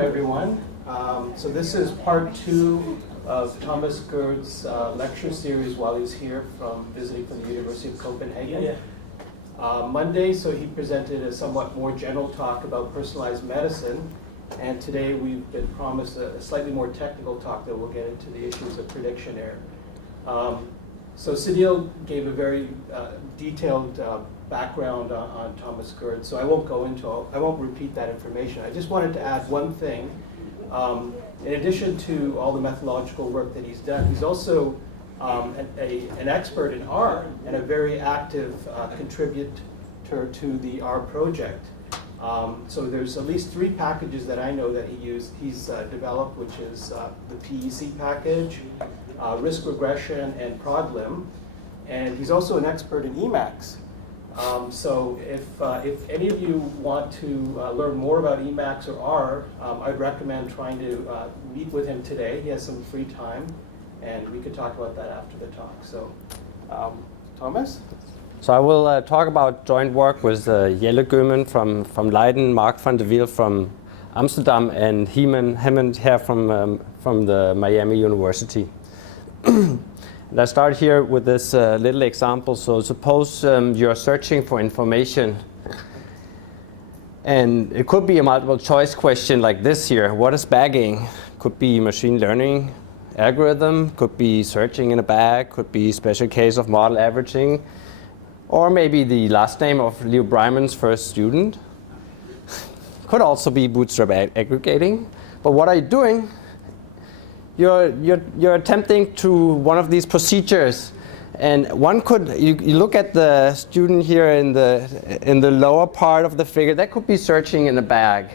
Everyone. So this is part 2 of Thomas Gerds' lecture series while he's here visiting from the University of Copenhagen. Monday, so he presented a somewhat more general talk about personalized medicine, and today we've been promised a slightly more technical talk that will get into the issues of prediction error. So Sunil gave a very detailed background on Thomas Gerds, so I won't repeat that information. I just wanted to add one thing. In addition to all the methodological work that he's done, he's also an expert in R and a very active contributor to the R project. So there's at least 3 packages that I know that he's developed, which is the PEC package, risk regression, and ProdLim. And he's also an expert in Emacs. So if any of you want to learn more about Emacs or R, I'd recommend trying to meet with him today. He has some free time, and we could talk about that after the talk. So, Thomas? So I will talk about joint work with Jelle Goeman from Leiden, Mark van de Wiel from Amsterdam, and Hemant here from the Miami University. And I start here with this little example. So suppose you're searching for information, and it could be a multiple choice question like this here. What is bagging? Could be machine learning algorithm, could be searching in a bag, could be special case of model averaging, or maybe the last name of Leo Bryman's first student. Could also be bootstrap aggregating. But what are you doing? You're attempting to one of these procedures, and one could you look at the student here in the lower part of the figure. That could be searching in a bag.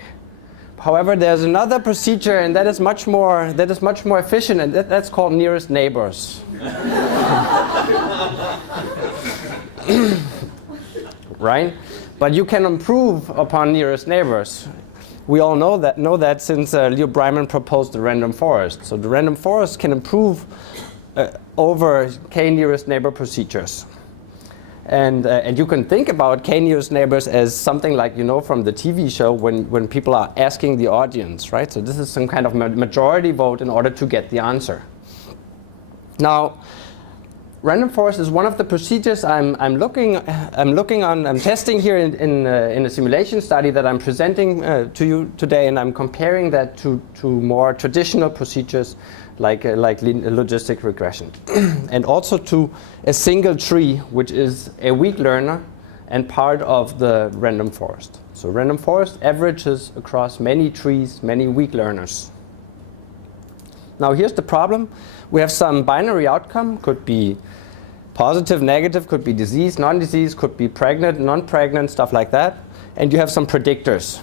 However, there's another procedure, and that is much more efficient, and that's called nearest neighbors. Right? But you can improve upon nearest neighbors. We all know that since Leo Bryman proposed the random forest. So the random forest can improve over k-nearest neighbor procedures. And you can think about k-nearest neighbors as something like, from the TV show when people are asking the audience, right? So this is some kind of majority vote in order to get the answer. Now, random forest is one of the procedures I'm testing here in a simulation study that I'm presenting to you today, and I'm comparing that to more traditional procedures like logistic regression, and also to a single tree, which is a weak learner and part of the random forest. So random forest averages across many trees, many weak learners. Now here's the problem. We have some binary outcome, could be positive, negative, could be disease, non-disease, could be pregnant, non-pregnant, stuff like that. And you have some predictors.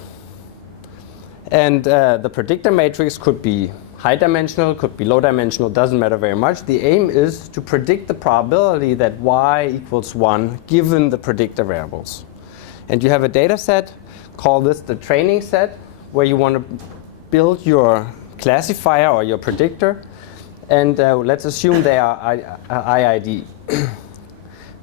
And the predictor matrix could be high dimensional, could be low dimensional, doesn't matter very much. The aim is to predict the probability that y equals 1 given the predictor variables. And you have a data set, call this the training set, where you want to build your classifier or your predictor. And let's assume they are IID.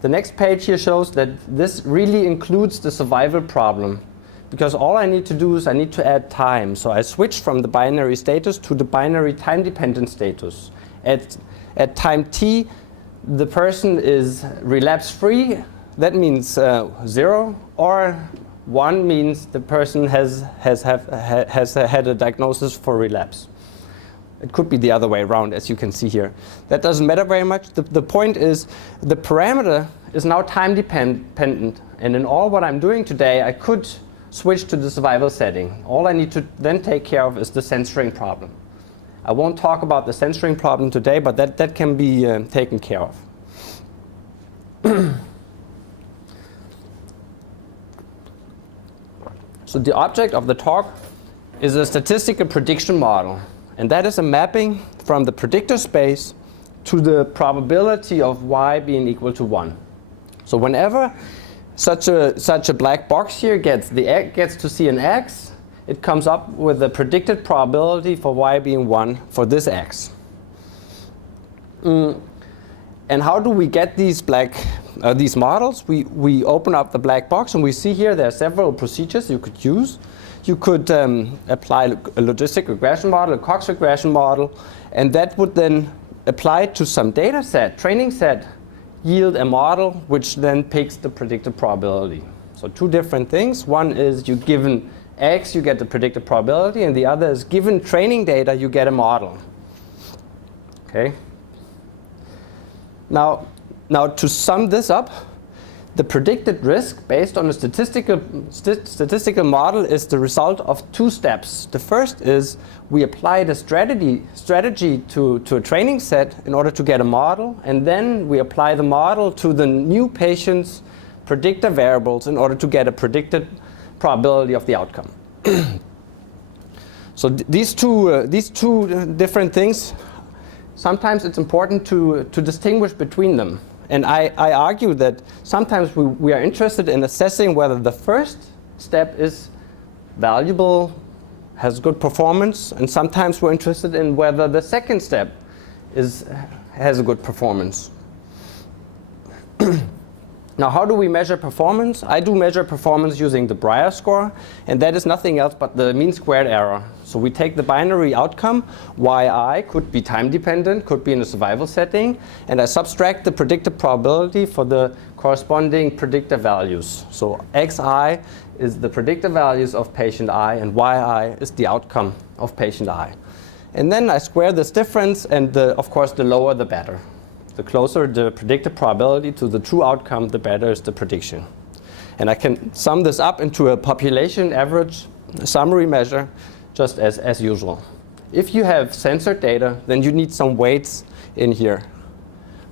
The next page here shows that this really includes the survival problem, because all I need to do is I need to add time. So I switch from the binary status to the binary time-dependent status. At time t, the person is relapse-free. That means 0, or 1 means the person has had a diagnosis for relapse. It could be the other way around, as you can see here. That doesn't matter very much. The point is the parameter is now time dependent. And in all what I'm doing today, I could switch to the survival setting. All I need to then take care of is the censoring problem. I won't talk about the censoring problem today, but that can be taken care of. So the object of the talk is a statistical prediction model. And that is a mapping from the predictor space to the probability of y being equal to 1. So whenever such a black box here gets to see an x, it comes up with the predicted probability for y being 1 for this x. And how do we get these models? We open up the black box, and we see here there are several procedures you could use. you could apply a logistic regression model, a Cox regression model, and that would then apply to some data set, training set, yield a model which then picks the predicted probability. So two different things. One is you given X, you get the predicted probability, and the other is given training data, you get a model. Okay. Now to sum this up, the predicted risk based on a statistical model is the result of two steps. The first is we apply the strategy to a training set in order to get a model, and then we apply the model to the new patient's predictor variables in order to get a predicted probability of the outcome. So these two different things, sometimes it's important to distinguish between them. And I argue that sometimes we are interested in assessing whether the first step is valuable, has good performance, and sometimes we're interested in whether the second step has a good performance. Now, how do we measure performance? I do measure performance using the Breyer score, and that is nothing else but the mean squared error. So we take the binary outcome, yi could be time dependent, could be in a survival setting, and I subtract the predicted probability for the corresponding predictor values. So xi is the predictor values of patient I, and yi is the outcome of patient I. And then I square this difference, and of course the lower the better. The closer the predicted probability to the true outcome, the better is the prediction. And I can sum this up into a population average summary measure, just as usual. If you have censored data, then you need some weights in here.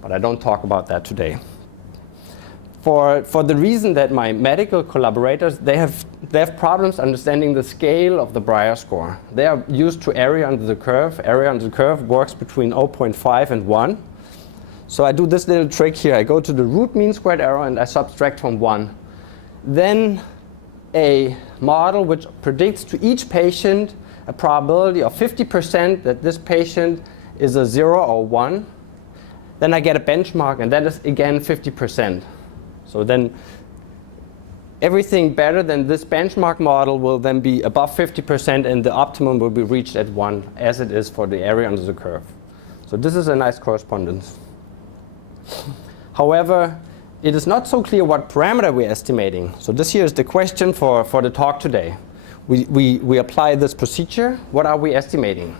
But I don't talk about that today. For the reason that my medical collaborators, they have problems understanding the scale of the Breyer score. They are used to area under the curve. Area under the curve works between 0.5 and 1. So I do this little trick here. I go to the root mean squared error and I subtract from 1. Then a model which predicts to each patient a probability of 50% that this patient is a 0 or 1. Then I get a benchmark, and that is again 50%. So then everything better than this benchmark model will then be above 50%, and the optimum will be reached at 1, as it is for the area under the curve. So this is a nice correspondence. However, it is not so clear what parameter we're estimating. So this here is the question for the talk today. We apply this procedure. What are we estimating?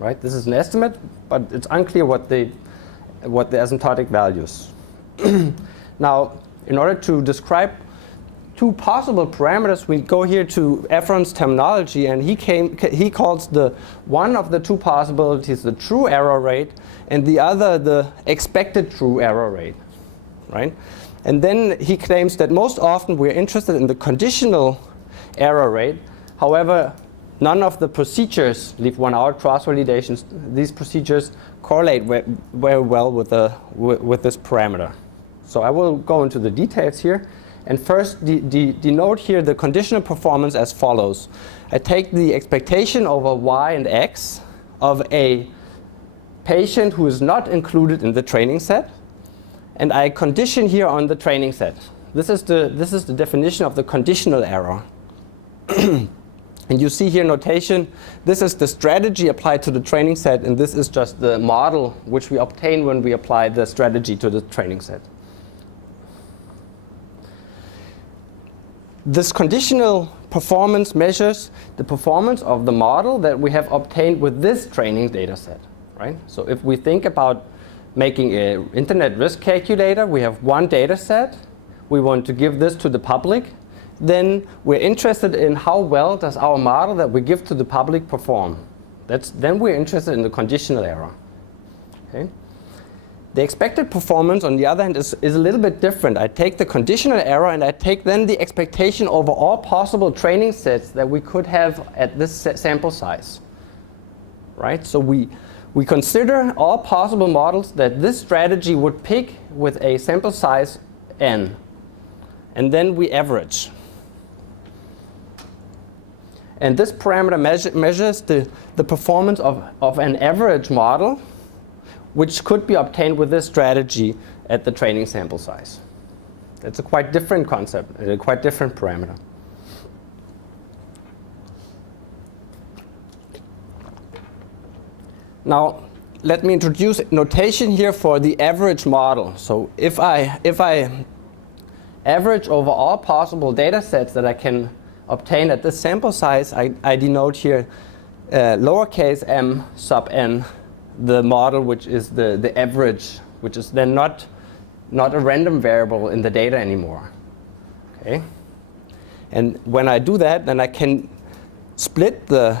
Right? This is an estimate, but it's unclear what the asymptotic values. Now, in order to describe two possible parameters, we go here to Efron's terminology, and he calls the one of the two possibilities the true error rate, and the other the expected true error rate, right? And then he claims that most often we're interested in the conditional error rate. However, none of the procedures, leave one out, cross-validations, these procedures correlate very well with this parameter. So I will go into the details here. And first, denote here the conditional performance as follows. I take the expectation over y and x of a patient who is not included in the training set, and I condition here on the training set. This is the definition of the conditional error. And you see here notation, this is the strategy applied to the training set, and this is just the model which we obtain when we apply the strategy to the training set. This conditional performance measures the performance of the model that we have obtained with this training data set, right? So if we think about making an internet risk calculator, we have one data set, we want to give this to the public, then we're interested in how well does our model that we give to the public perform. Then we're interested in the conditional error. Okay? The expected performance, on the other hand, is a little bit different. I take the conditional error and I take then the expectation over all possible training sets that we could have at this sample size. Right? So we consider all possible models that this strategy would pick with a sample size n. And then we average. And this parameter measures the performance of an average model, which could be obtained with this strategy at the training sample size. That's a quite different concept, and a quite different parameter. Now, let me introduce notation here for the average model. So if I average over all possible data sets that I can obtain at this sample size, I denote here lowercase m sub n, the model which is the average, which is then not a random variable in the data anymore. Okay? And when I do that, then I can split the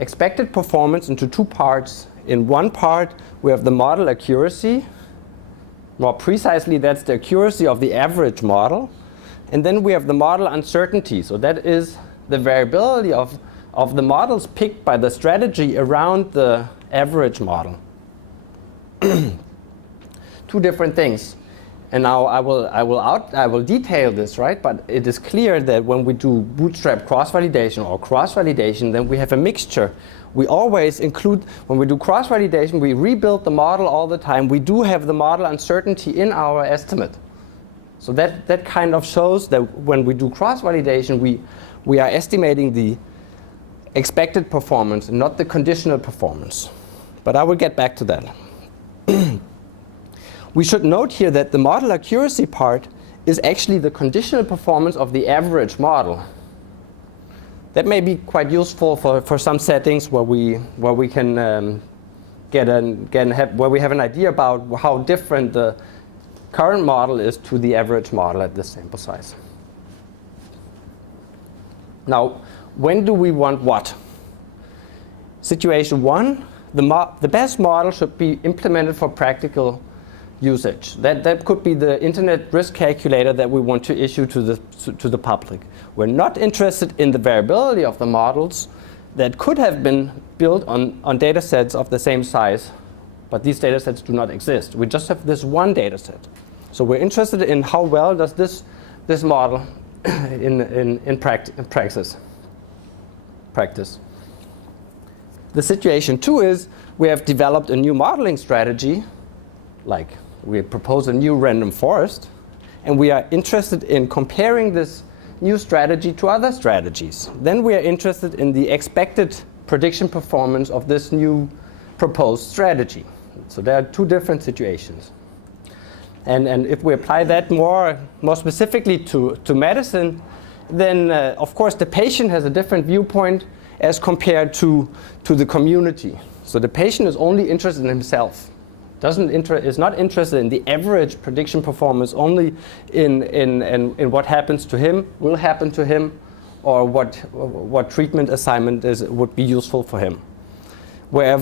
expected performance into two parts. In one part, we have the model accuracy. More precisely, that's the accuracy of the average model. And then we have the model uncertainty. So that is the variability of the models picked by the strategy around the average model. Two different things. And now I will detail this, right? But it is clear that when we do bootstrap cross-validation or cross-validation, then we have a mixture. We always include, when we do cross-validation, we rebuild the model all the time. We do have the model uncertainty in our estimate. So that kind of shows that when we do cross-validation, we are estimating the expected performance and not the conditional performance. But I will get back to that. We should note here that the model accuracy part is actually the conditional performance of the average model. That may be quite useful for some settings where we can where we have an idea about how different the current model is to the average model at this sample size. Now, when do we want what? Situation one, the best model should be implemented for practical usage. That could be the internet risk calculator that we want to issue to the public. We're not interested in the variability of the models that could have been built on data sets of the same size, but these data sets do not exist. We just have this one data set. So we're interested in how well does this model in practice. The situation two is we have developed a new modeling strategy, like we propose a new random forest, and we are interested in comparing this new strategy to other strategies. Then we are interested in the expected prediction performance of this new proposed strategy. So there are two different situations. And if we apply that more specifically to medicine, then of course the patient has a different viewpoint as compared to the community. So the patient is only interested in himself. Is not interested in the average prediction performance, only in what happens to him, will happen to him, or what treatment assignment would be useful for him. Where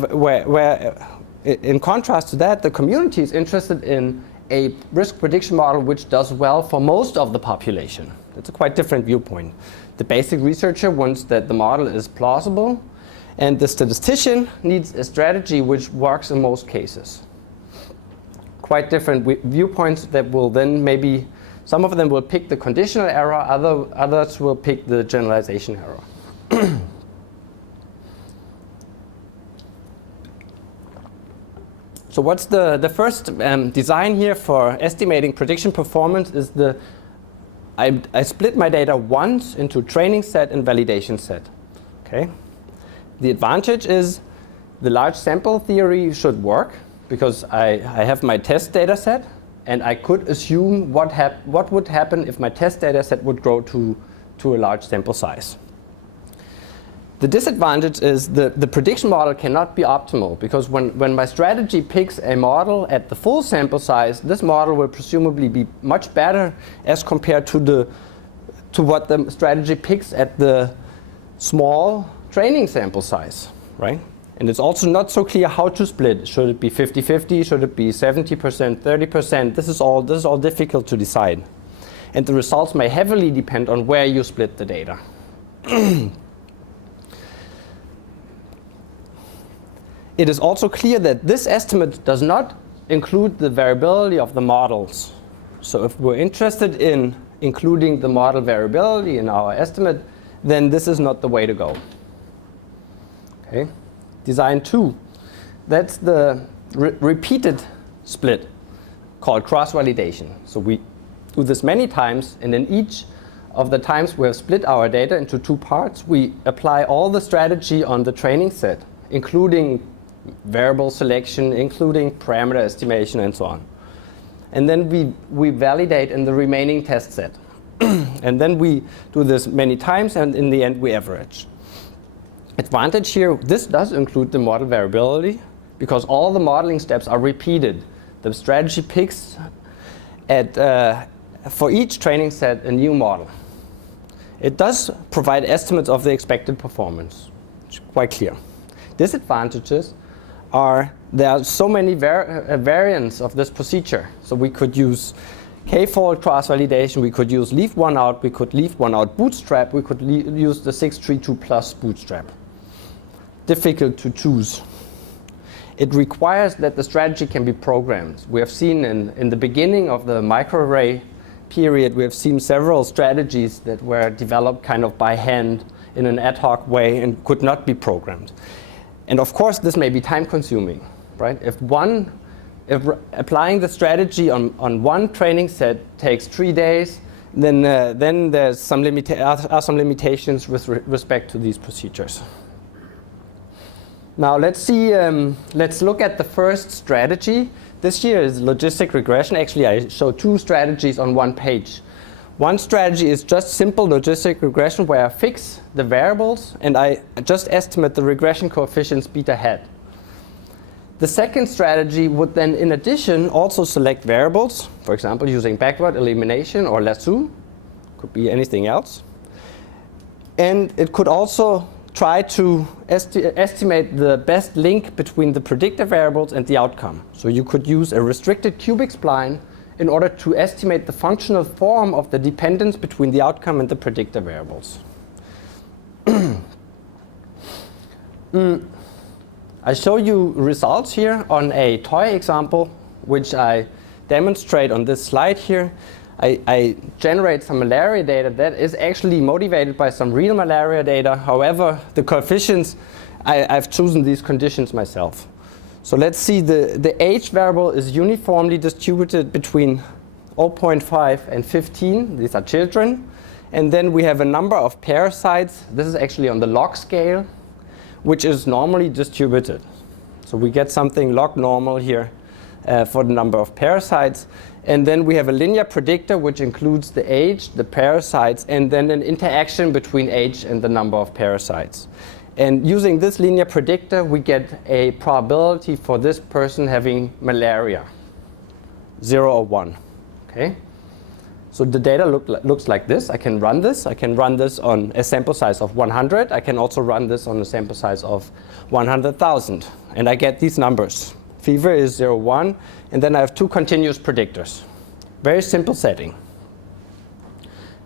in contrast to that, the community is interested in a risk prediction model which does well for most of the population. That's a quite different viewpoint. The basic researcher wants that the model is plausible, and the statistician needs a strategy which works in most cases. Quite different viewpoints that will then maybe, some of them will pick the conditional error, others will pick the generalization error. So what's the first design here for estimating prediction performance is I split my data once into training set and validation set. Okay. The advantage is the large sample theory should work, because I have my test data set, and I could assume what would happen if my test data set would grow to a large sample size. The disadvantage is the prediction model cannot be optimal, because when my strategy picks a model at the full sample size, this model will presumably be much better as compared to what the strategy picks at the small training sample size, right? And it's also not so clear how to split. Should it be 50-50? Should it be 70%, 30%? This is all difficult to decide. And the results may heavily depend on where you split the data. It is also clear that this estimate does not include the variability of the models. So if we're interested in including the model variability in our estimate, then this is not the way to go. Okay. Design 2, that's the repeated split called cross-validation. So we do this many times, and in each of the times we have split our data into two parts, we apply all the strategy on the training set including variable selection, including parameter estimation, and so on. And then we validate in the remaining test set. And then we do this many times, and in the end we average. Advantage here, this does include the model variability, because all the modeling steps are repeated. The strategy picks for each training set a new model. It does provide estimates of the expected performance. It's quite clear. Disadvantages are there are so many variants of this procedure. So we could use k-fold cross-validation, we could use leave one out, we could leave one out bootstrap, we could use the 632 plus bootstrap. Difficult to choose. It requires that the strategy can be programmed. We have seen in the beginning of the microarray period, we have seen several strategies that were developed kind of by hand in an ad hoc way and could not be programmed. And of course, this may be time consuming, right? If applying the strategy on one training set takes 3 days, then there's some limitations with respect to these procedures. Now let's look at the first strategy. This here is logistic regression. Actually, I show 2 strategies on one page. One strategy is just simple logistic regression where I fix the variables and I just estimate the regression coefficients beta hat. The second strategy would then, in addition, also select variables, for example, using backward elimination or lasso. Could be anything else. And it could also try to estimate the best link between the predictor variables and the outcome. So you could use a restricted cubic spline in order to estimate the functional form of the dependence between the outcome and the predictor variables. I show you results here on a toy example, which I demonstrate on this slide here. I generate some malaria data that is actually motivated by some real malaria data. However, the coefficients, I've chosen these conditions myself. So let's see, the age variable is uniformly distributed between 0.5 and 15. These are children. And then we have a number of parasites. This is actually on the log scale, which is normally distributed. So we get something log normal here for the number of parasites. And then we have a linear predictor, which includes the age, the parasites, and then an interaction between age and the number of parasites. And using this linear predictor, we get a probability for this person having malaria, 0 or 1. Okay? So the data looks like this. I can run this. I can run this on a sample size of 100. I can also run this on a sample size of 100,000. And I get these numbers. Fever is 0, 1. And then I have 2 continuous predictors. Very simple setting.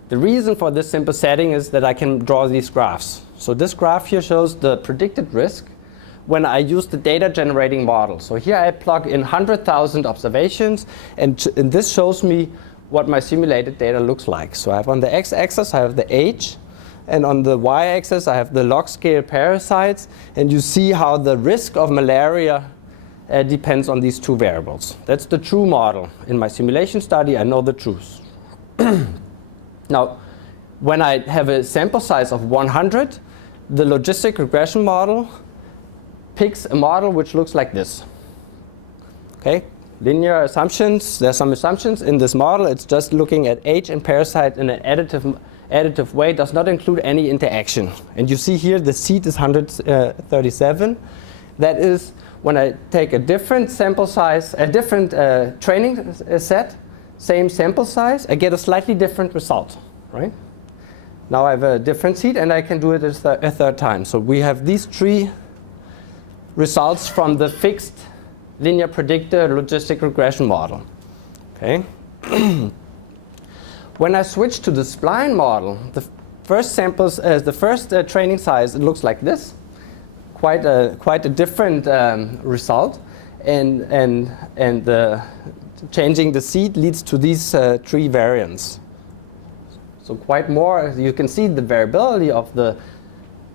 The reason for this simple setting is that I can draw these graphs. So this graph here shows the predicted risk when I use the data generating model. So here I plug in 100,000 observations, and this shows me what my simulated data looks like. So I have on the x-axis, I have the age, and on the y-axis, I have the log scale parasites, and you see how the risk of malaria depends on these 2 variables. That's the true model. In my simulation study, I know the truth. Now, when I have a sample size of 100, the logistic regression model picks a model which looks like this. Okay? Linear assumptions, there's some assumptions in this model. It's just looking at age and parasite in an additive way, does not include any interaction. And you see here the seed is 137. That is when I take a different sample size, a different training set, same sample size, I get a slightly different result, right? Now I have a different seed and I can do it a third time. So we have these 3 results from the fixed linear predictor logistic regression model. Okay. When I switch to the spline model, the first samples, the first training size, it looks like this. Quite a different result, and changing the seed leads to these 3 variants. So quite more, you can see the variability of the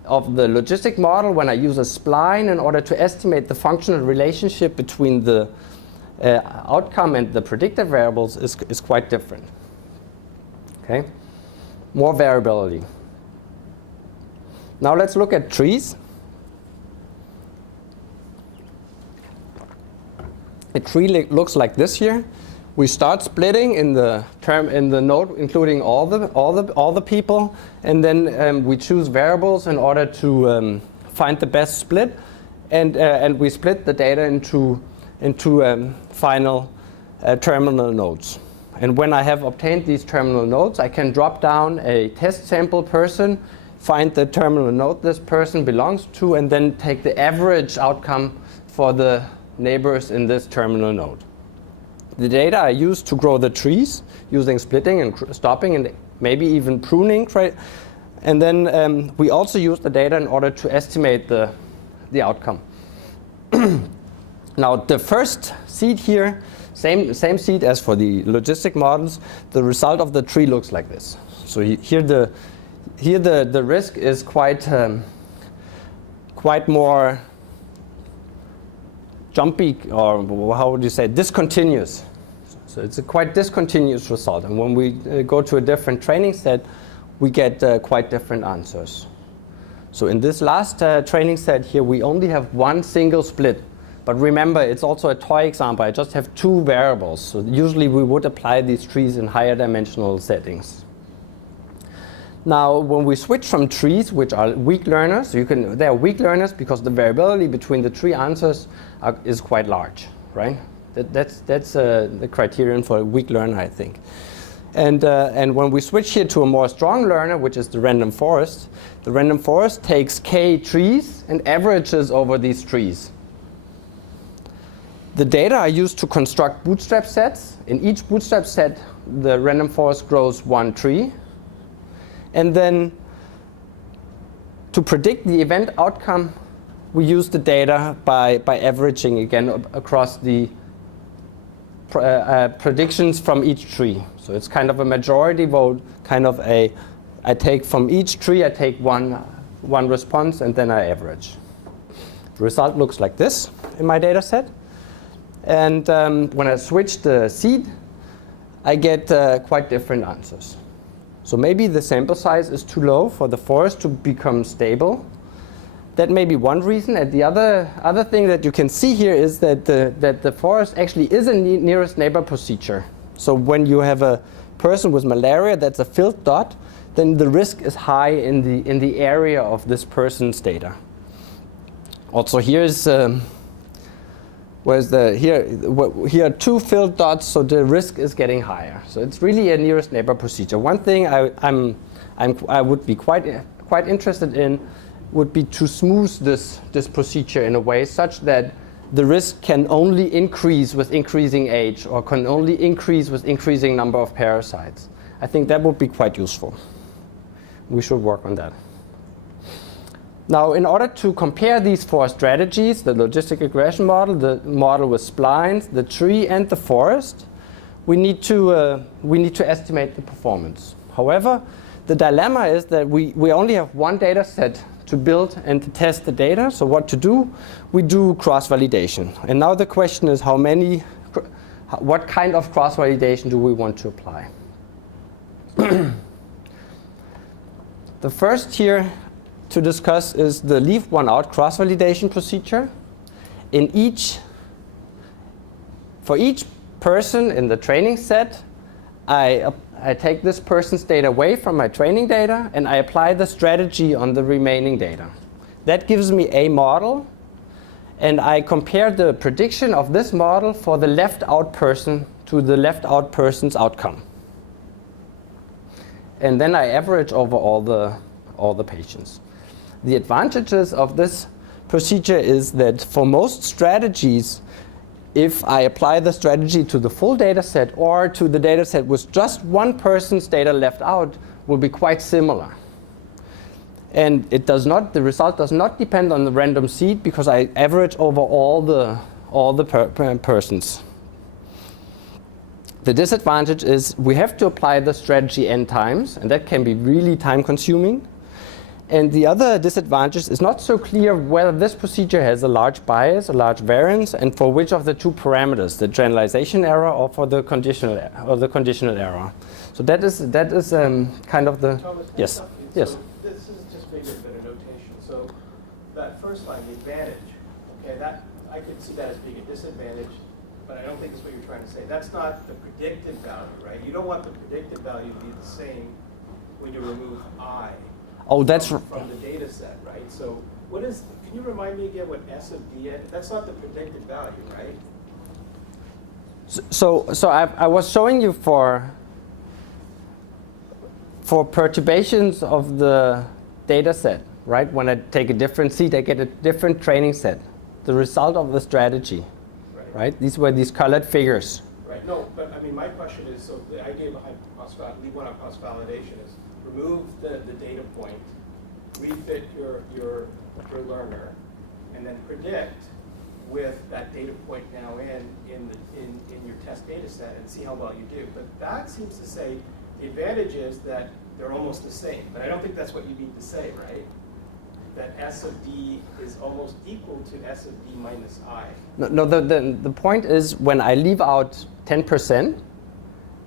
logistic model when I use a spline in order to estimate the functional relationship between the outcome and the predictor variables is quite different. Okay, more variability. Now let's look at trees. a tree looks like this here. We start splitting in the node, including all the people, and then we choose variables in order to find the best split, and we split the data into final terminal nodes. And when I have obtained these terminal nodes, I can drop down a test sample person, find the terminal node this person belongs to, and then take the average outcome for the neighbors in this terminal node. The data I use to grow the trees using splitting and stopping and maybe even pruning. Right? And then we also use the data in order to estimate the outcome. Now the first seed here, same seed as for the logistic models, the result of the tree looks like this. So here the risk is quite more jumpy, or how would you say, discontinuous. So it's a quite discontinuous result. And when we go to a different training set, we get quite different answers. So in this last training set here, we only have one single split. But remember, it's also a toy example. I just have two variables. So usually we would apply these trees in higher dimensional settings. Now, when we switch from trees, which are weak learners, they are weak learners because the variability between the three answers is quite large, right? That's the criterion for a weak learner, I think. And when we switch here to a more strong learner, which is the random forest, the random forest takes k trees and averages over these trees. The data are used to construct bootstrap sets. In each bootstrap set, the random forest grows one tree. And then to predict the event outcome, we use the data by averaging again across the predictions from each tree. So it's kind of a majority vote, kind of I take from each tree, I take one response, and then I average. The result looks like this in my data set. And when I switch the seed, I get quite different answers. So maybe the sample size is too low for the forest to become stable. That may be one reason. And the other thing that you can see here is that the forest actually is a nearest neighbor procedure. So when you have a person with malaria that's a filled dot, then the risk is high in the area of this person's data. Also here's here are two filled dots, so the risk is getting higher. So it's really a nearest neighbor procedure. One thing I would be quite interested in would be to smooth this procedure in a way such that the risk can only increase with increasing age, or can only increase with increasing number of parasites. I think that would be quite useful. We should work on that. Now, in order to compare these four strategies, the logistic regression model, the model with splines, the tree, and the forest, we need to estimate the performance. However, the dilemma is that we only have one data set to build and to test the data. So what to do? We do cross-validation. And now the question is what kind of cross-validation do we want to apply? The first here to discuss is the leave one out cross-validation procedure. For each person in the training set, I take this person's data away from my training data and I apply the strategy on the remaining data. That gives me a model, and I compare the prediction of this model for the left out person to the left out person's outcome. And then I average over all the patients. The advantages of this procedure is that for most strategies, if I apply the strategy to the full data set or to the data set with just one person's data left out, will be quite similar. And the result does not depend on the random seed because I average over all the persons. The disadvantage is we have to apply the strategy n times, and that can be really time consuming. And the other disadvantage is not so clear whether this procedure has a large bias, a large variance, and for which of the two parameters, the generalization error or for the conditional error. So that is kind of the Thomas, yes. So this is just maybe a bit of notation. So that first line, the advantage, okay, that I could see that as being a disadvantage but I don't think that's what you're trying to say. That's not the predicted value, right? You don't want the predicted value to be the same when you remove I Oh, that's from the data set, right? So what is, can you remind me again what S of D is? That's not the predicted value, right? so I was showing you for perturbations of the data set, right? When I take a different seed, I get a different training set. The result of the strategy, right? These were these colored figures. Right. No, but I mean, my question is, so the idea behind leave one on cross-validation is remove the data point, refit your learner, and then predict with that data point now in your test data set and see how well you do. But that seems to say the advantage is that they're almost the same. But I don't think that's what you mean to say, right? That S of D is almost equal to S of D minus I. No, the point is when I leave out 10%,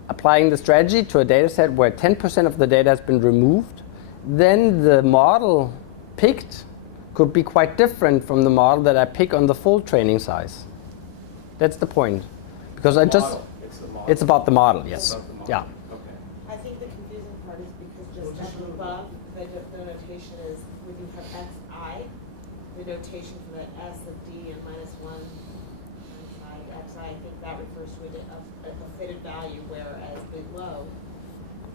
applying the strategy to a data set where 10% of the data has been removed, then the model picked could be quite different from the model that I pick on the full training size. That's the point. Because I just, it's about the model, yes. Yeah. I think the confusing part is because just up above, the notation is when you have xi, the notation for the S of D and minus 1 xi, I think that refers to a fitted value, whereas below,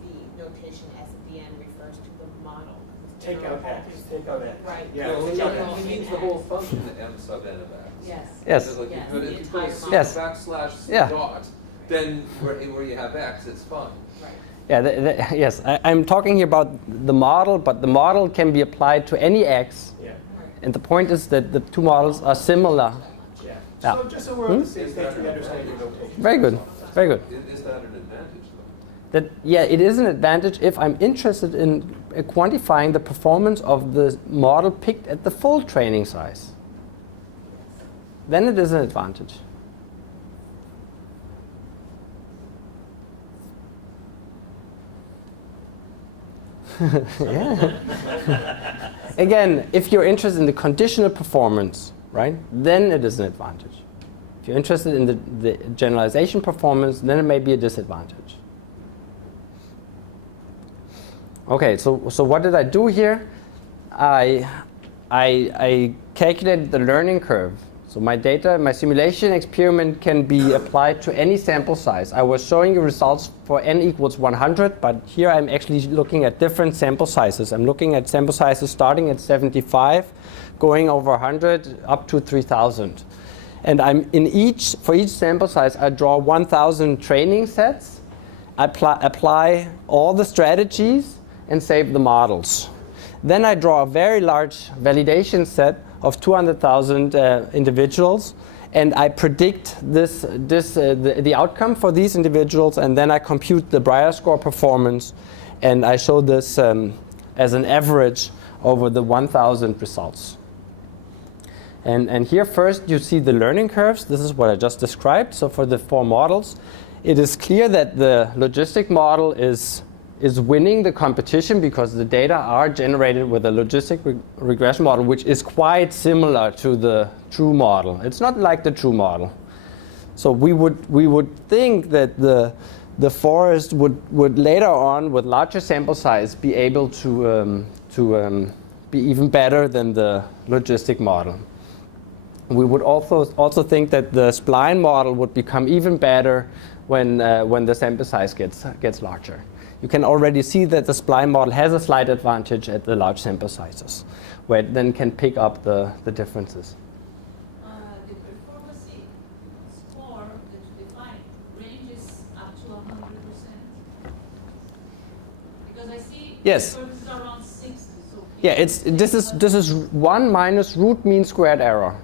the notation S of dn refers to the model. Take out x, take out x. Right. Yeah. No, General he means the whole function, the m sub n of x. Yes. Yes. Because like Yeah. if you put a Yes. backslash Yeah. dot, then where you have x, it's fine. Right. Yeah, yes, I'm talking here about the model, but the model can be applied to any x. Yeah. And the point is that the two models are similar. Yeah. Yeah. So just so we're on the same page, we understand your notation. Very good, very good. Is that an advantage though? That, yeah, it is an advantage if I'm interested in quantifying the performance of the model picked at the full training size. Then it is an advantage. Yeah. Again, if you're interested in the conditional performance, right, then it is an advantage. If you're interested in the generalization performance, then it may be a disadvantage. Okay, so what did I do here? I calculated the learning curve. So my data, my simulation experiment can be applied to any sample size. I was showing you results for n equals 100, but here I'm actually looking at different sample sizes. I'm looking at sample sizes starting at 75, going over 100, up to 3,000. And for each sample size, I draw 1,000 training sets, apply all the strategies, and save the models. Then I draw a very large validation set of 200,000 individuals, and I predict the outcome for these individuals, and then I compute the Brier score performance, and I show this as an average over the 1,000 results. And here first you see the learning curves. This is what I just described. So for the 4 models, it is clear that the logistic model is winning the competition because the data are generated with a logistic regression model, which is quite similar to the true model. It's not like the true model. So we would think that the forest would later on, with larger sample size, be able to be even better than the logistic model. We would also think that the spline model would become even better when the sample size gets larger. You can already see that the spline model has a slight advantage at the large sample sizes, where it then can pick up the differences. The performance score that you define ranges up to 100%. Because I see Yes. the performance is around 60. So Yeah, this is 1 minus root mean squared error.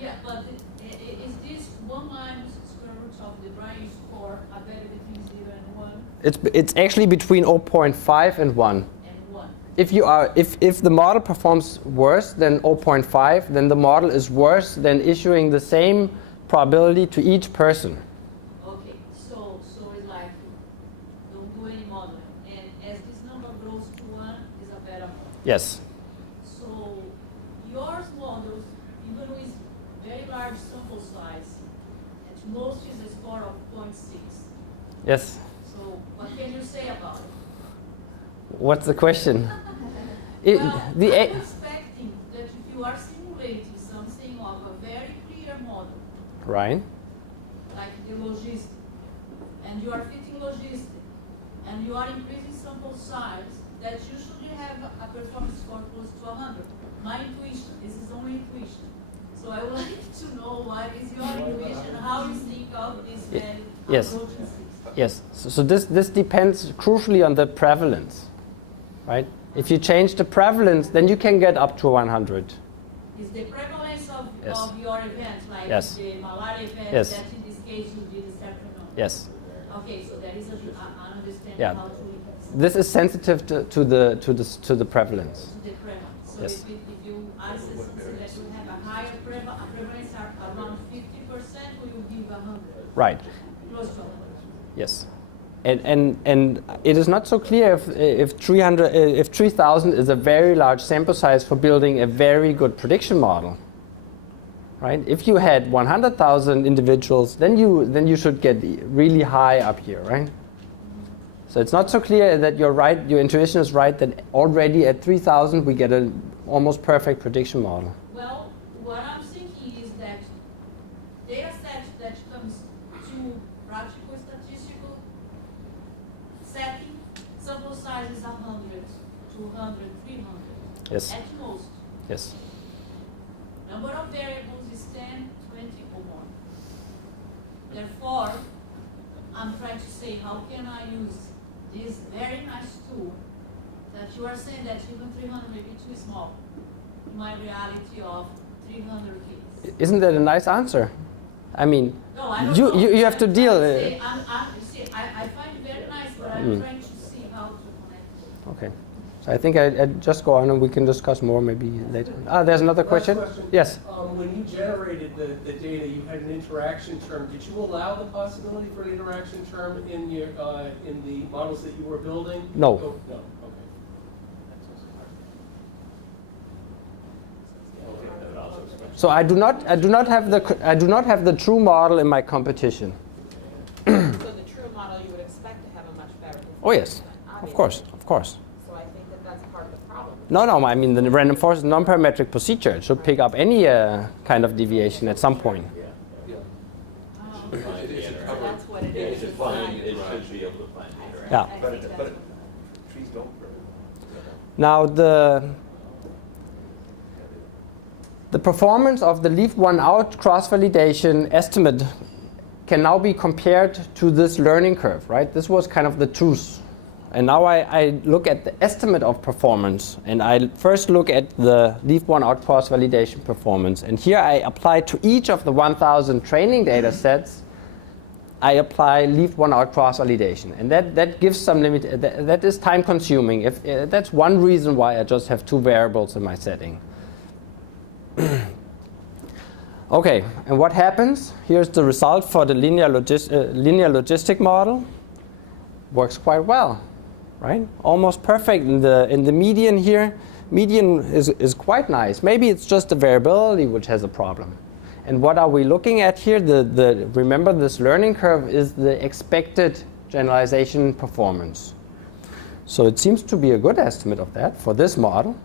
yeah, but is this 1 minus square root of the Brier score a value between 0 and 1 It's actually between 0.5 and 1. and 1? If the model performs worse than 0.5, then the model is worse than issuing the same probability to each person. Okay, so it's like don't do any modeling, and as this number grows to 1, is a better model. Yes. So yours models, even with very large sample size, and most is a score of 0.6. Yes. So what can you say about it? What's the question? Well, the I'm expecting that if you are simulating something of a very clear model, right. like the logistic, and you are fitting logistic, and you are increasing sample size, that you should have a performance score close to 100. My intuition, this is only intuition. So I would like to know what is your intuition, how you think of this value Yes. of logistics. Yes. So this depends crucially on the prevalence, right? If you change the prevalence, then you can get up to 100. Is the prevalence Yes. of your event, like Yes. the malaria event, Yes. that in this case you did a certain number? Yes. Okay, so there is a understanding Yeah. how to This is sensitive to the prevalence. the prevalence. So Yes. if you access something that you have a higher prevalence around 50%, we will give 100. Right. Close to 100. Yes. And it is not so clear if 3,000 is a very large sample size for building a very good prediction model. Right? If you had 100,000 individuals, then you should get really high up here, right? So it's not so clear that you're right, your intuition is right, that already at 3,000 we get an almost perfect prediction model. Well, what I'm thinking is that data set that comes to practical statistical setting, sample size is 100, 200, 300. Yes. At most. Yes. Number of variables is 10, 20 or more. Therefore, I'm trying to say, how can I use this very nice tool that you are saying that even 300 may be too small in my reality of 300 kids? Isn't that a nice answer? I mean, No, I don't you have know. to deal. I find it very nice, but I'm trying to see how to connect. Okay. So I think I just go on and we can discuss more maybe later. There's another question? Yes. When you generated the data, you had an interaction term. Did you allow the possibility for an interaction term in your in the models that you were building? No. Oh, no. Okay. So I do not have the true model in my competition. So the true model, you would expect to have a much better performance. Oh yes. Of course. So I think that that's part of the problem. No, I mean the random forest non-parametric procedure should pick up any kind of deviation at some point. So that's what it is. It's not- It should be able to find interaction. Yeah. I think But that's- trees don't grow. Now the performance of the leave one out cross-validation estimate can now be compared to this learning curve, right? This was kind of the truth. And now I look at the estimate of performance, and I first look at the leave one out cross-validation performance. And here I apply to each of the 1,000 training data sets, I apply leave one out cross-validation. And that gives some limit, that is time consuming. That's one reason why I just have two variables in my setting. Okay, and what happens? Here's the result for the linear logistic model. Works quite well, right? Almost perfect in the median here. Median is quite nice. Maybe it's just the variability which has a problem. And what are we looking at here? Remember, this learning curve is the expected generalization performance. So it seems to be a good estimate of that for this model.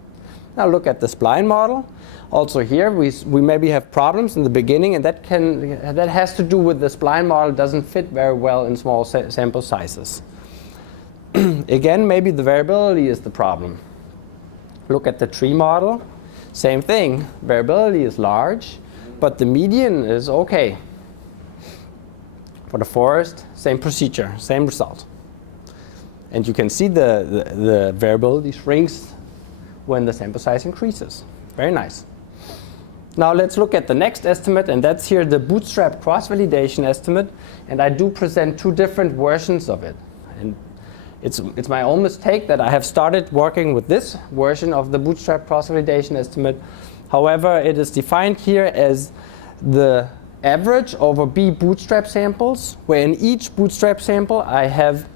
Now look at the spline model. Also here we maybe have problems in the beginning, and that has to do with the spline model doesn't fit very well in small sample sizes. Again, maybe the variability is the problem. Look at the tree model. Same thing. Variability is large, but the median is okay. For the forest, same procedure, same result. And you can see the variability shrinks when the sample size increases. Very nice. Now let's look at the next estimate, and that's here the bootstrap cross-validation estimate. And I do present two different versions of it. And it's my own mistake that I have started working with this version of the bootstrap cross-validation estimate. However, it is defined here as the average over B bootstrap samples, where in each bootstrap sample I have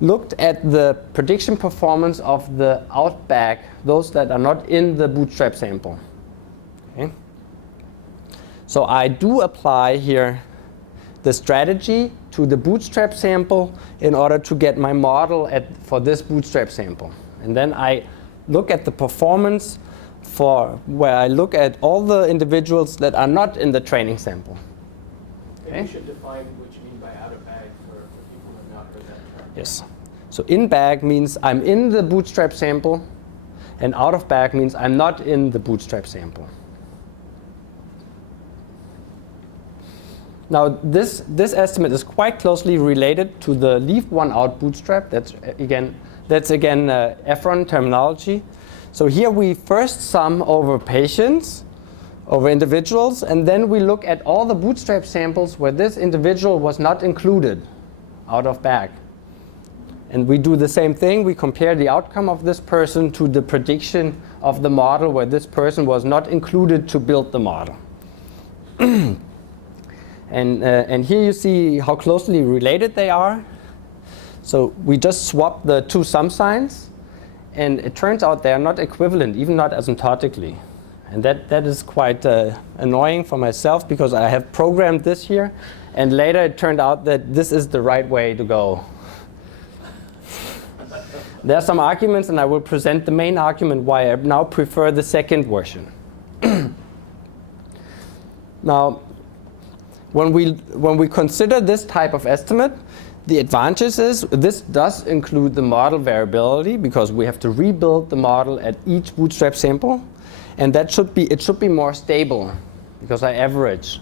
looked at the prediction performance of the outback, those that are not in the bootstrap sample. Okay. So I do apply here the strategy to the bootstrap sample in order to get my model for this bootstrap sample. And then I look at the performance for where I look at all the individuals that are not in the training sample. Maybe you should define what you mean by out of bag for people who have not heard that term. Yes. So in bag means I'm in the bootstrap sample, and out of bag means I'm not in the bootstrap sample. Now this estimate is quite closely related to the leave one out bootstrap. That's again Efron terminology. So here we first sum over patients, over individuals, and then we look at all the bootstrap samples where this individual was not included out of bag. And we do the same thing. We compare the outcome of this person to the prediction of the model where this person was not included to build the model. And here you see how closely related they are. So we just swap the two sum signs, and it turns out they are not equivalent, even not asymptotically. And that is quite annoying for myself, because I have programmed this here, and later it turned out that this is the right way to go. There are some arguments, and I will present the main argument why I now prefer the second version. Now, when we consider this type of estimate, the advantage is this does include the model variability, because we have to rebuild the model at each bootstrap sample, and it should be more stable because I average.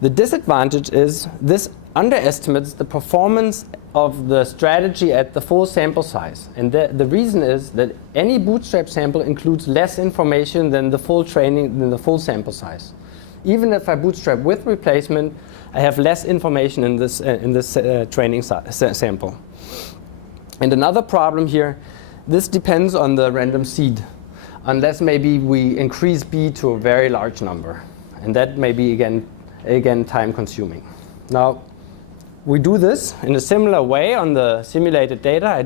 The disadvantage is this underestimates the performance of the strategy at the full sample size, and the reason is that any bootstrap sample includes less information than the full full sample size. Even if I bootstrap with replacement, I have less information in this training sample. And another problem here, this depends on the random seed, unless maybe we increase B to a very large number. And that may be, again time consuming. Now, we do this in a similar way on the simulated data. I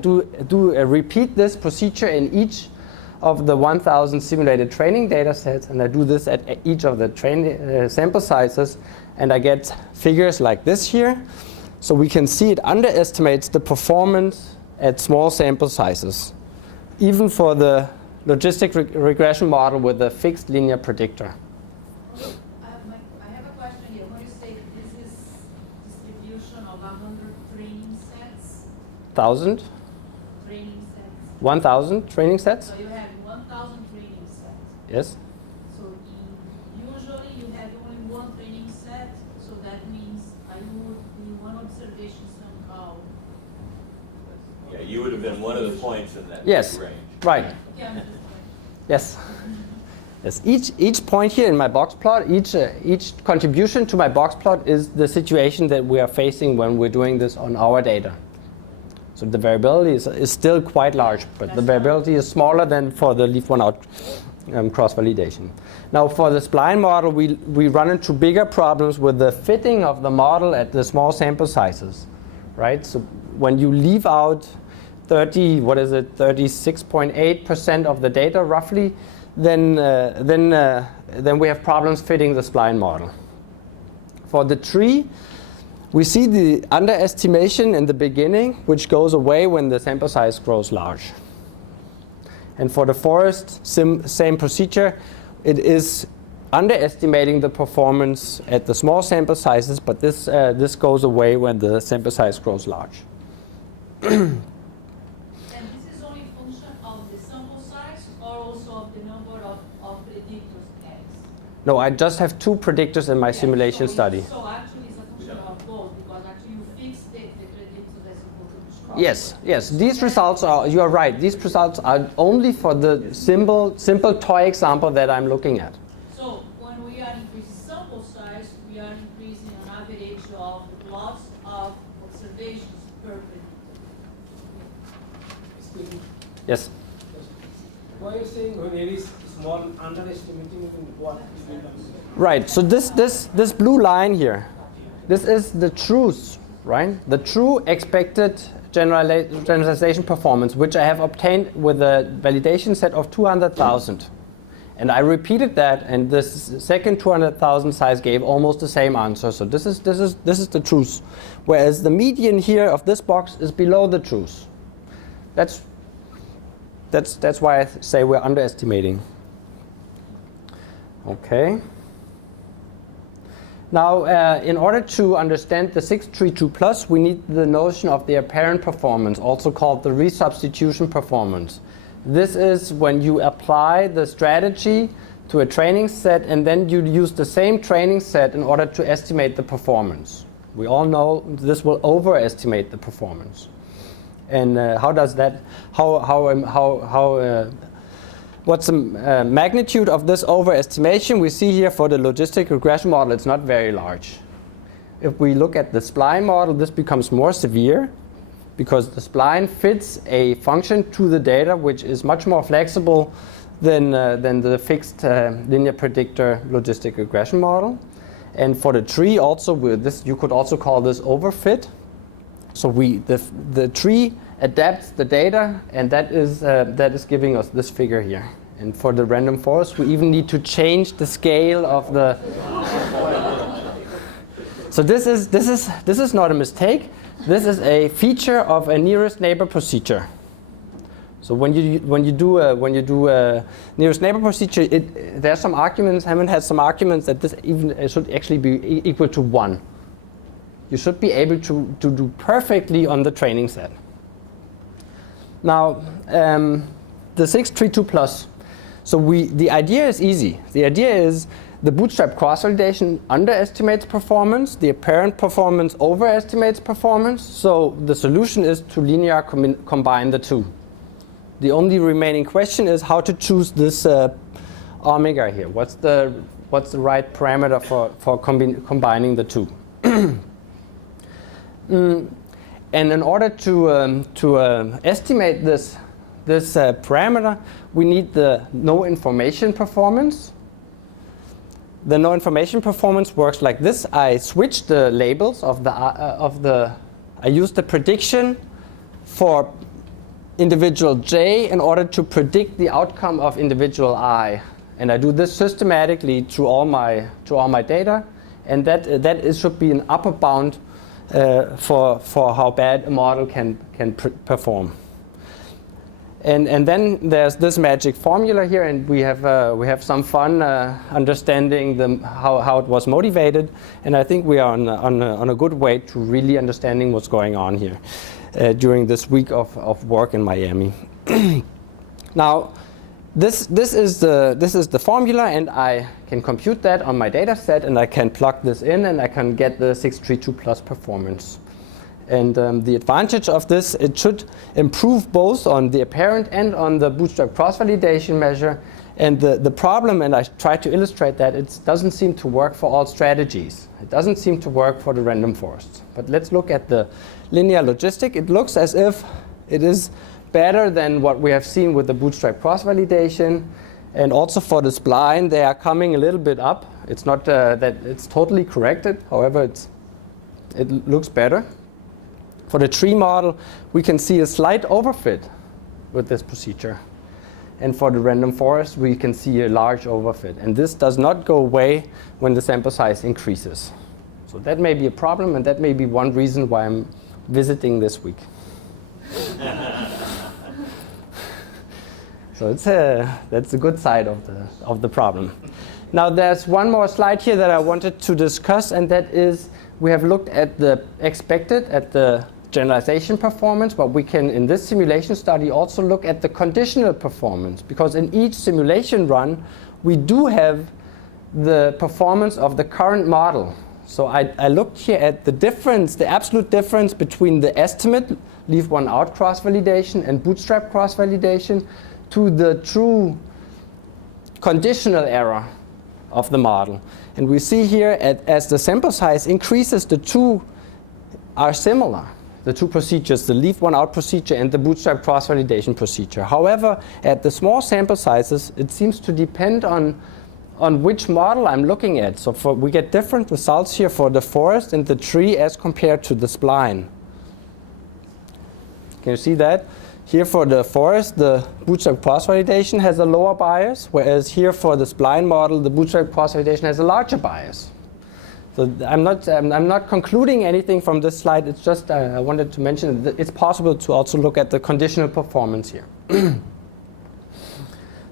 repeat this procedure in each of the 1,000 simulated training data sets, and I do this at each of the sample sizes, and I get figures like this here. So we can see it underestimates the performance at small sample sizes, even for the logistic regression model with a fixed linear predictor. I have a question here. When you say that this is distribution of 100 training sets? 1,000? Training sets. 1,000 training sets? So you have 1,000 training sets. Yes. So usually you have only one training set, so that means I would be one observation somehow. Yeah, you would have been one of the points in that Yes. range. Right. Okay, I'm just Yes. Yes. Each point here in my box plot, each contribution to my box plot is the situation that we are facing when we're doing this on our data. So the variability is still quite large, but the variability is smaller than for the leave one out cross-validation. Now for the spline model, we run into bigger problems with the fitting of the model at the small sample sizes, right? So when you leave out 36.8% of the data roughly, then we have problems fitting the spline model. For the tree, we see the underestimation in the beginning, which goes away when the sample size grows large. And for the forest, same procedure. It is underestimating the performance at the small sample sizes, but this goes away when the sample size grows large. And this is only a function of the sample size or also of the number of predictors X? No, I just have two predictors in my simulation study. So actually it's a function of both, because actually you fix the predictors as opposed to the cross. Yes. These results are, you are right, these results are only for the simple toy example that I'm looking at. So when we are increasing sample size, we are increasing an average of the plots of observations per predictor. Yes. Why are you saying when there is small underestimating what? Right, so this blue line here, this is the truth, right? The true expected generalization performance, which I have obtained with a validation set of 200,000. And I repeated that, and this second 200,000 size gave almost the same answer. So this is the truth. Whereas the median here of this box is below the truth. That's why I say we're underestimating. Okay. Now, in order to understand the 632+, we need the notion of the apparent performance, also called the resubstitution performance. This is when you apply the strategy to a training set and then you use the same training set in order to estimate the performance. We all know this will overestimate the performance. And how does that, what's the magnitude of this overestimation? We see here for the logistic regression model, it's not very large. If we look at the spline model, this becomes more severe because the spline fits a function to the data which is much more flexible than the fixed linear predictor logistic regression model. And for the tree also, with this, you could also call this overfit. So the tree adapts the data, and that is giving us this figure here. And for the random forest, we even need to change the scale of the. So this is not a mistake. This is a feature of a nearest neighbor procedure. So when you do a nearest neighbor procedure, there are some arguments. Hammond has some arguments that this even should actually be equal to 1. You should be able to do perfectly on the training set. Now, the 632+. So the idea is easy. The idea is the bootstrap cross-validation underestimates performance. The apparent performance overestimates performance. So the solution is to linear combine the two. The only remaining question is how to choose this omega here. What's the right parameter for combining the two? And in order to estimate this parameter, we need the no information performance. The no information performance works like this. I switch the labels I use the prediction for individual j in order to predict the outcome of individual I, and I do this systematically through all my data, and that should be an upper bound for how bad a model can perform. And then there's this magic formula here, and we have some fun understanding how it was motivated, and I think we are on a good way to really understanding what's going on here during this week of work in Miami. Now, this is the formula, and I can compute that on my data set, and I can plug this in, and I can get the 632+ performance. And the advantage of this, it should improve both on the apparent and on the bootstrap cross-validation measure. And the problem, and I try to illustrate that, it doesn't seem to work for all strategies. It doesn't seem to work for the random forests. But let's look at the linear logistic. It looks as if it is better than what we have seen with the bootstrap cross-validation. And also for the spline, they are coming a little bit up. It's not that it's totally corrected. However, it looks better. For the tree model, we can see a slight overfit with this procedure. And for the random forest, we can see a large overfit. And this does not go away when the sample size increases. So that may be a problem, and that may be one reason why I'm visiting this week. So that's the good side of the problem. Now there's one more slide here that I wanted to discuss, and that is we have looked at the expected, at the generalization performance, but we can, in this simulation study, also look at the conditional performance, because in each simulation run, we do have the performance of the current model. So I looked here at the difference, the absolute difference between the estimate, leave one out cross-validation, and bootstrap cross-validation, to the true conditional error of the model. And we see here, as the sample size increases, the two are similar. The two procedures, the leave one out procedure and the bootstrap cross-validation procedure. However, at the small sample sizes, it seems to depend on which model I'm looking at. So we get different results here for the forest and the tree as compared to the spline. Can you see that? Here for the forest, the bootstrap cross-validation has a lower bias, whereas here for the spline model, the bootstrap cross-validation has a larger bias. So I'm not concluding anything from this slide. It's just I wanted to mention that it's possible to also look at the conditional performance here.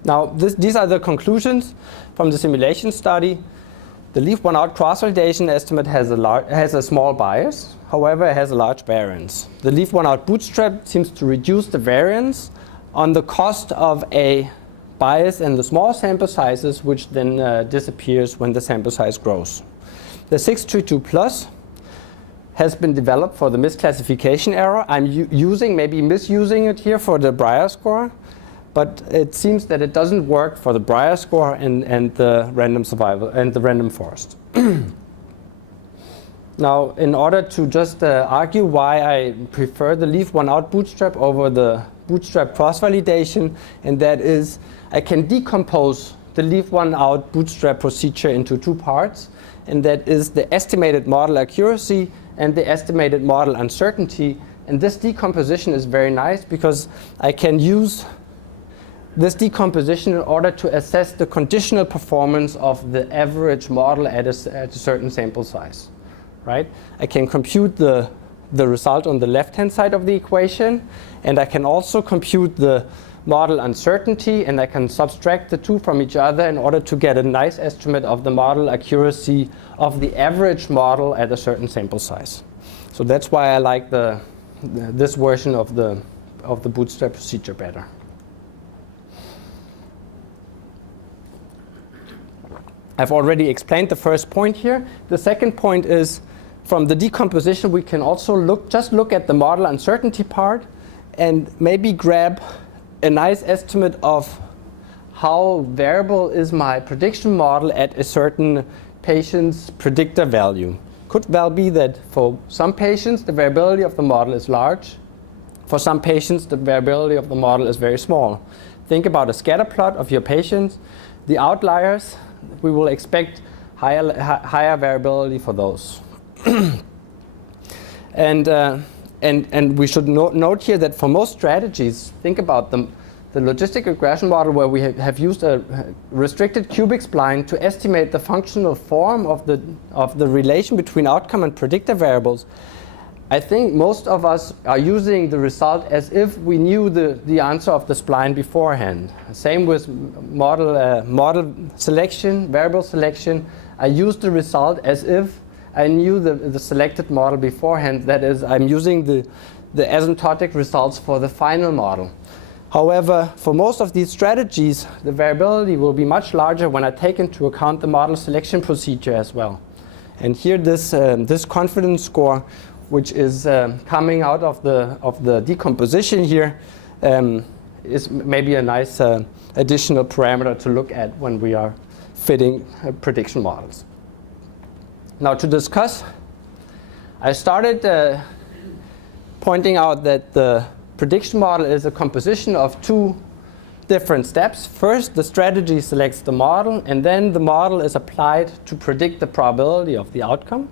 Now, these are the conclusions from the simulation study. The leave one out cross-validation estimate has a small bias. However, it has a large variance. The leave one out bootstrap seems to reduce the variance on the cost of a bias in the small sample sizes, which then disappears when the sample size grows. The 632 plus has been developed for the misclassification error. I'm maybe misusing it here for the Breyer score, but it seems that it doesn't work for the Breyer score and the random survival and the random forest. Now, in order to just argue why I prefer the leave one out bootstrap over the bootstrap cross-validation, and that is I can decompose the leave one out bootstrap procedure into two parts, and that is the estimated model accuracy and the estimated model uncertainty. And this decomposition is very nice because I can use this decomposition in order to assess the conditional performance of the average model at a certain sample size. Right? I can compute the result on the left-hand side of the equation, and I can also compute the model uncertainty, and I can subtract the two from each other in order to get a nice estimate of the model accuracy of the average model at a certain sample size. So that's why I like this version of the bootstrap procedure better. I've already explained the first point here. The second point is from the decomposition, we can also just look at the model uncertainty part and maybe grab a nice estimate of how variable is my prediction model at a certain patient's predictor value. Could well be that for some patients, the variability of the model is large. For some patients, the variability of the model is very small. Think about a scatter plot of your patients. The outliers, we will expect higher variability for those. And we should note here that for most strategies, think about the logistic regression model where we have used a restricted cubic spline to estimate the functional form of the relation between outcome and predictor variables. I think most of us are using the result as if we knew the answer of the spline beforehand. Same with model selection, variable selection. I use the result as if I knew the selected model beforehand. That is, I'm using the asymptotic results for the final model. However, for most of these strategies, the variability will be much larger when I take into account the model selection procedure as well. And here this confidence score, which is coming out of the decomposition here, is maybe a nice additional parameter to look at when we are fitting prediction models. Now to discuss, I started pointing out that the prediction model is a composition of two different steps. First, the strategy selects the model, and then the model is applied to predict the probability of the outcome.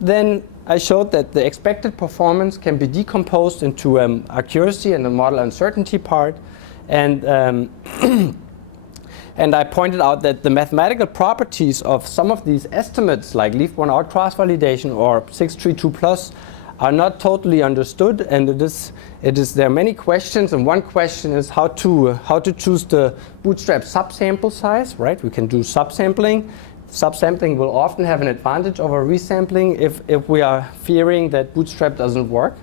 Then I showed that the expected performance can be decomposed into accuracy and the model uncertainty part. And and I pointed out that the mathematical properties of some of these estimates, like leave one out cross-validation or 632 plus, are not totally understood. And there are many questions, and one question is how to choose the bootstrap subsample size. Right? We can do subsampling. Subsampling will often have an advantage over resampling if we are fearing that bootstrap doesn't work.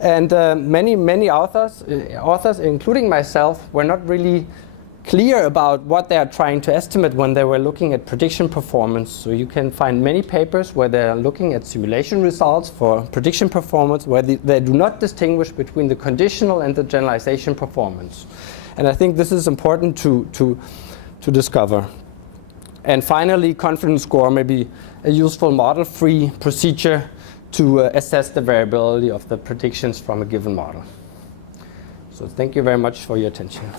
And many authors, including myself, were not really clear about what they are trying to estimate when they were looking at prediction performance. So you can find many papers where they are looking at simulation results for prediction performance where they do not distinguish between the conditional and the generalization performance. And I think this is important to discover. And finally, confidence score may be a useful model-free procedure to assess the variability of the predictions from a given model. So thank you very much for your attention.